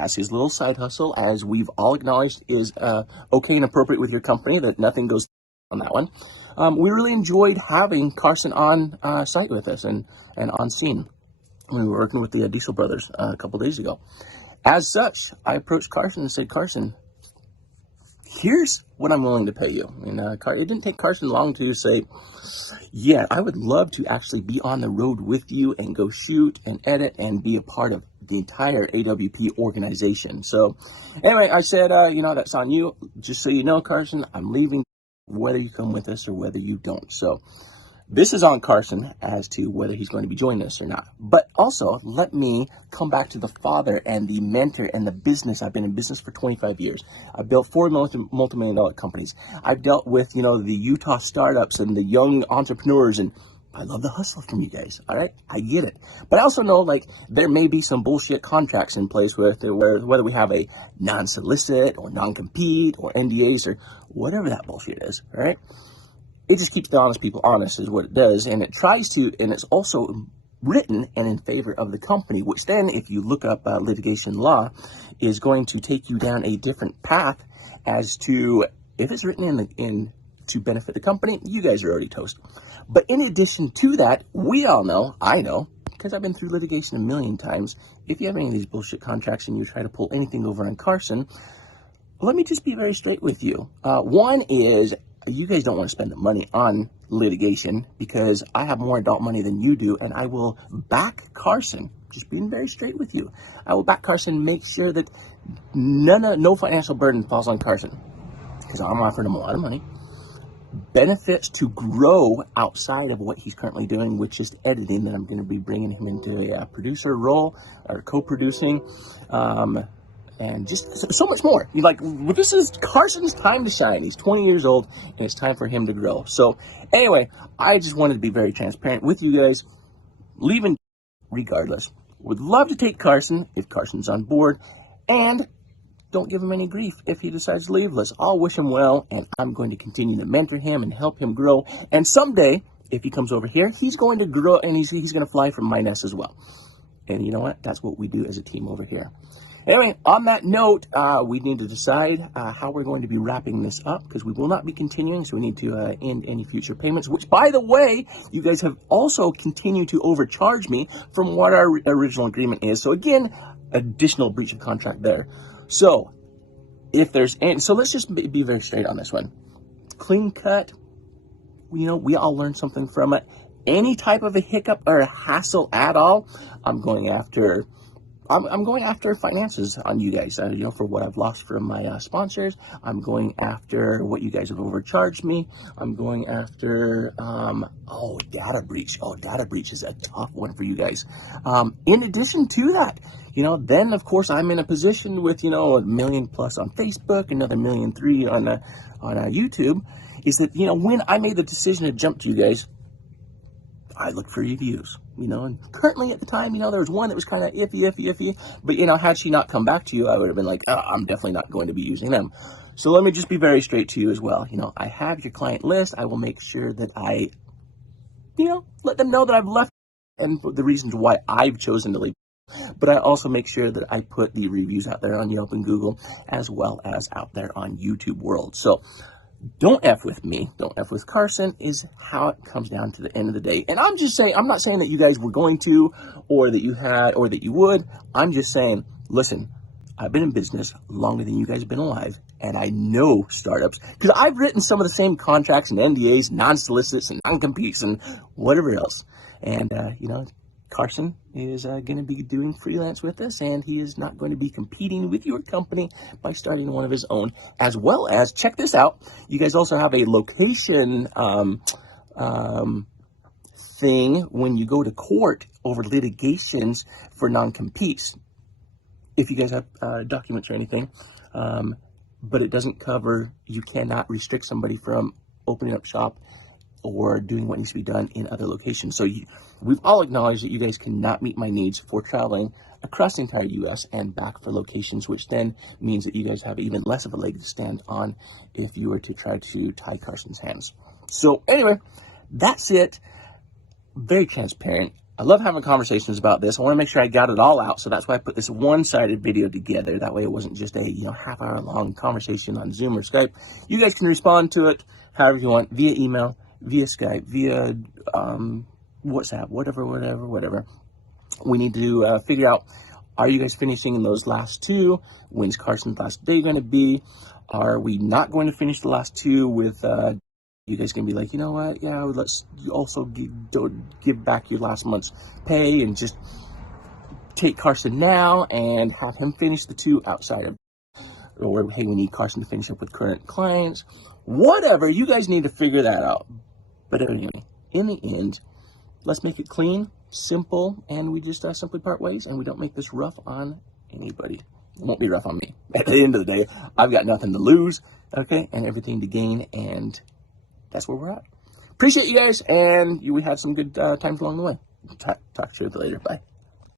as his little side hustle, as we've all acknowledged is okay and appropriate with your company, that nothing goes on that one. We really enjoyed having Carson on site with us and on scene. We were working with the Diesel brothers a couple days ago. As such, I approached Carson and said, Carson, here's what I'm willing to pay you. And it didn't take Carson long to say, yeah, I would love to actually be on the road with you and go shoot and edit and be a part of the entire AWP organization. So anyway, I said, that's on you. Just so you know, Carson, I'm leaving whether you come with us or whether you don't. So this is on Carson as to whether he's going to be joining us or not. But also, let me come back to the father and the mentor and the business. I've been in business for 25 years. I've built 4 multi-million-dollar companies. I've dealt with, the Utah startups and the young entrepreneurs, and I love the hustle from you guys. All right, I get it. But I also know, there may be some bullshit contracts in place where whether we have a non-solicit or non-compete or NDAs or whatever that bullshit is. All right. It just keeps the honest people honest is what it does. And it tries to, and it's also written and in favor of the company, which then, if you look up litigation law, is going to take you down a different path as to if it's written in to benefit the company, you guys are already toast. But in addition to that, we all know, I know, because I've been through litigation a million times, if you have any of these bullshit contracts and you try to pull anything over on Carson, let me just be very straight with you. One is, you guys don't want to spend the money on litigation because I have more adult money than you do, and I will back Carson. Just being very straight with you. I will back Carson, make sure that no financial burden falls on Carson because I'm offering him a lot of money. Benefits to grow outside of what he's currently doing, which is editing, that I'm going to be bringing him into a producer role or co-producing. And just so much more. This is Carson's time to shine. He's 20 years old, and it's time for him to grow. So anyway, I just wanted to be very transparent with you guys. Leaving regardless. Would love to take Carson if Carson's on board, and don't give him any grief if he decides to leave us. I'll wish him well, and I'm going to continue to mentor him and help him grow. And someday, if he comes over here, he's going to grow, and he's going to fly from my nest as well. And you know what? That's what we do as a team over here. Anyway, on that note, we need to decide how we're going to be wrapping this up because we will not be continuing, so we need to end any future payments, which, by the way, you guys have also continued to overcharge me from what our original agreement is. So again, additional breach of contract there. So so let's just be very straight on this one. Clean cut, we all learned something from it. Any type of a hiccup or a hassle at all, I'm going after finances on you guys, for what I've lost from my sponsors. I'm going after what you guys have overcharged me. I'm going after, data breach. Oh, data breach is a tough one for you guys. In addition to that, then of course I'm in a position with, 1 million plus on Facebook, another 1.3 million on YouTube, is that, when I made the decision to jump to you guys, I look for reviews, and currently at the time, there was one that was kind of iffy, but, had she not come back to you, I would have been like, I'm definitely not going to be using them. So let me just be very straight to you as well. I have your client list. I will make sure that I, let them know that I've left and the reasons why I've chosen to leave. But I also make sure that I put the reviews out there on Yelp and Google as well as out there on YouTube World. So don't F with me, don't F with Carson is how it comes down to the end of the day. And I'm just saying, I'm not saying that you guys were going to, or that you had, or that you would. I'm just saying, listen, I've been in business longer than you guys have been alive, and I know startups, because I've written some of the same contracts and NDAs, non-solicits and non-competes and whatever else. And, Carson is going to be doing freelance with us, and he is not going to be competing with your company by starting one of his own, as well as, check this out, you guys also have a location thing when you go to court over litigations for non-competes, if you guys have documents or anything, but it doesn't cover, you cannot restrict somebody from opening up shop or doing what needs to be done in other locations. So we've all acknowledged that you guys cannot meet my needs for traveling across the entire U.S. and back for locations, which then means that you guys have even less of a leg to stand on if you were to try to tie Carson's hands. So anyway, that's it. Very transparent. I love having conversations about this. I want to make sure I got it all out, so that's why I put this one-sided video together. That way it wasn't just a half-hour-long conversation on Zoom or Skype. You guys can respond to it however you want, via email, via Skype, via WhatsApp, whatever. We need to figure out, are you guys finishing in those last two? When's Carson's last day going to be? Are we not going to finish the last two with... you guys can be like, you know what, yeah, let's also give back your last month's pay and just take Carson now and have him finish the two outside of, or hey, we need Carson to finish up with current clients. Whatever, you guys need to figure that out. But anyway, in the end, let's make it clean, simple, and we just simply part ways, and we don't make this rough on anybody. It won't be rough on me. At the end of the day, I've got nothing to lose, okay, and everything to gain, and that's where we're at. Appreciate you guys, and you had some good times along the way. Talk to you later. Bye.